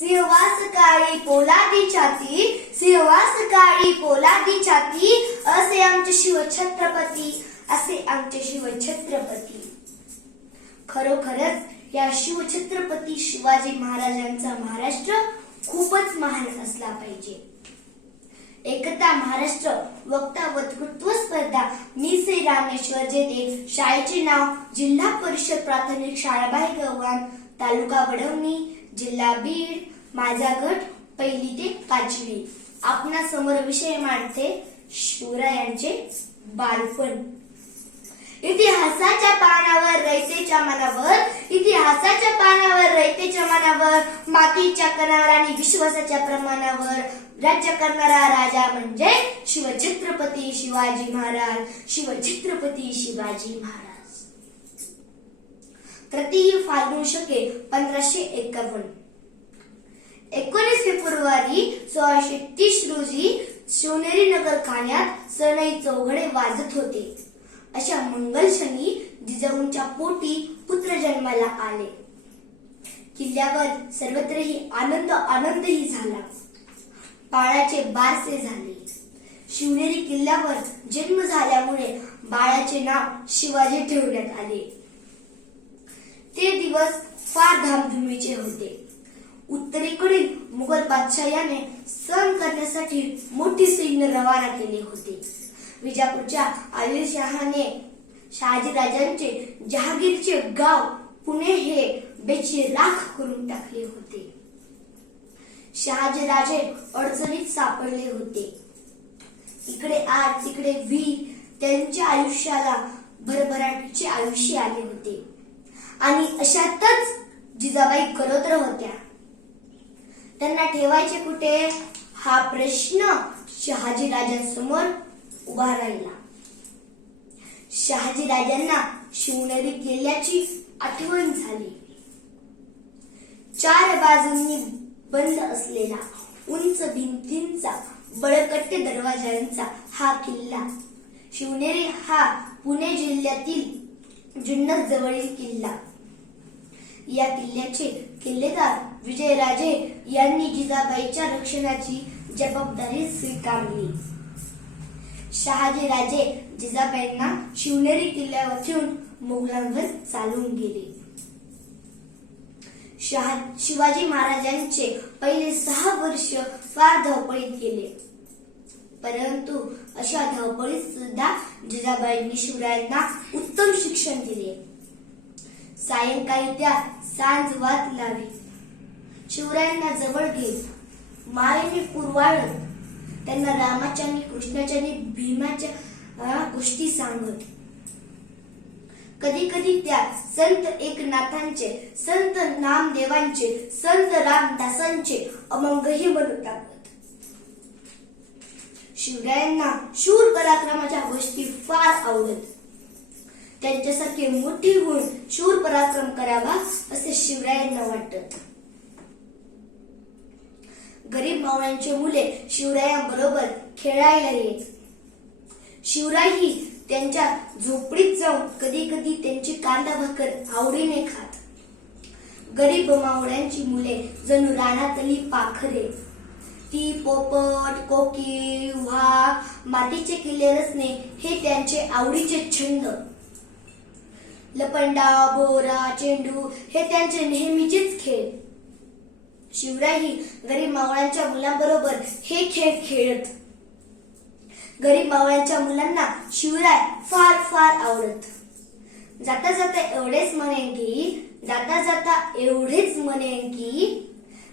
सिंहवास काळी पोलादी छाती, सिंहवास काळी पोलादी छाती, असे आमचे शिवछत्रपती, असे आमचे शिवछत्रपती. खरोखरच या शिवछत्रपती शिवाजी महाराजांचा महाराष्ट्र खूपच महान असला पाहिजे. एकता महाराष्ट्र वक्ता वक्तृत्व स्पर्धा मी श्री रामेश्वर जेते. शाळेचे नाव जिल्हा परिषद प्राथमिक शाळा बाहेरगाव, तालुका वडवणी, जिल्हा बीड. माझा गट 1ली ते 5वी. आपणा समोर विषय मांडते शिवरायांचे बालपण. इतिहासाच्या पानावर रयतेच्या मनावर, इतिहासाच्या पानावर रयतेच्या मनावर, मातीच्या कणावर आणि विश्वासाच्या प्रमाणावर राज्य करणारा राजा म्हणजे शिवछत्रपती शिवाजी महाराज. शिवछत्रपती शिवाजी महाराज. तृतीय फाल्गुन शके 1551. 19 फेब्रुवारी 1630 रोजी शिवनेरी नगर ठाण्यात सनई चौघडे वाजत होते. अशा मंगलशनी जिजाऊंच्या पोटी पुत्र जन्माला आले. किल्ल्यावर सर्वत्रही आनंदही झाला. बाळाचे बारसे झाले. शिवनेरी किल्ल्यावर जन्म झाल्यामुळे बाळाचे नाव शिवाजी ठेवण्यात आले. ते दिवस फार धामधुमीचे होते. उत्तरेकडील मुघल बादशाहाने सण करण्यासाठी मोठी सैन्य रवाना केले होते. विजापूरच्या आदिलशहाने शहाजीराजांचे जहागीरचे गाव पुणे हे बेचिराख करून टाकले होते. शहाजीराजे अडचणीत सापडले होते. इकडे आठ तिकडे व्ही. त्यांच्या आयुष्याला भरभराटीचे आयुष्य आले होते. आणि अशातच जिजाबाई गरोदर होत्या. त्यांना ठेवायचे कुठे हा प्रश्न शहाजीराजांसमोर उभा राहिला. शहाजीराजांना शिवनेरी किल्ल्याची आठवण झाली. 4 बाजूंनी बंद असलेला उंच भिंतींचा बळकट दरवाजांचा हा किल्ला. शिवनेरी हा पुणे जिल्ह्यातील जुन्नर जवळील किल्ला. या किल्ल्याचे किल्लेदार विजयराजे यांनी जिजाबाईच्या रक्षणाची जबाबदारी स्वीकारली. शहाजीराजे जिजाबाईंना शिवनेरी किल्ल्यावर ठेवून मोगलांवर चालून गेले. शिवाजी महाराजांचे पहिले 6 वर्ष फार धावपळीत गेले. परंतु अशा धावपळीत सुद्धा जिजाबाईंनी शिवरायांना उत्तम शिक्षण दिले. सायंकाळी त्या सांज वात लावी. शिवरायांना जवळ घेत मायेने कुरवाळत त्यांना रामाच्या आणि कृष्णाच्या आणि भीमाच्या गोष्टी सांगत. कधी कधी त्या संत एकनाथांचे, संत नामदेवांचे, संत रामदासांचे अमंगही म्हणून टाकत. शिवरायांना शूर पराक्रमाच्या गोष्टी फार आवडत. त्यांच्यासारखे मोठी होऊन शूर पराक्रम करावा असे शिवरायांना वाटत. गरीब मावळ्यांचे मुले शिवरायांबरोबर खेळायला येत. शिवरायही त्यांच्या झोपडीत जाऊन कधी कधी त्यांची कांदा भाकर आवडीने खात. गरीब मावळ्यांची मुले जणू रानातली पाखरे. ती पोपट, कोकीळ, वाघ, मातीचे किल्ले रचणे हे त्यांचे आवडीचे छंद. लपंडा, बोरा, चेंडू हे त्यांचे नेहमीचेच खेळ. शिवरायही गरीब मावळ्यांच्या मुलांबरोबर हे खेळ खेळत. गरीब मावळ्यांच्या मुलांना शिवराय फार फार आवडत. जाता जाता एवढेच म्हणेन की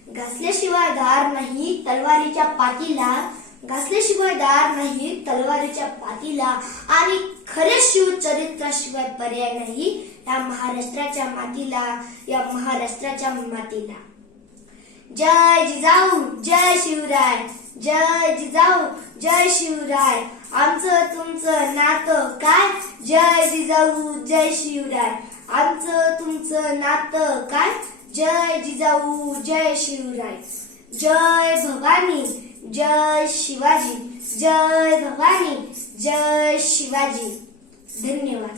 घासल्याशिवाय धार नाही तलवारीच्या पाठीला, घासल्याशिवाय धार नाही तलवारीच्या पाठीला, आणि खऱ्या शिवचरित्राशिवाय पर्याय नाही या महाराष्ट्राच्या मातीला, या महाराष्ट्राच्या मातीला. जय जिजाऊ, जय शिवराय. जय जिजाऊ, जय शिवराय. आमचं तुमचं नातं काय? जय जिजाऊ, जय शिवराय. आमचं तुमचं नातं काय? जय जिजाऊ, जय शिवराय. जय भवानी, जय शिवाजी. जय भवानी, जय शिवाजी. धन्यवाद.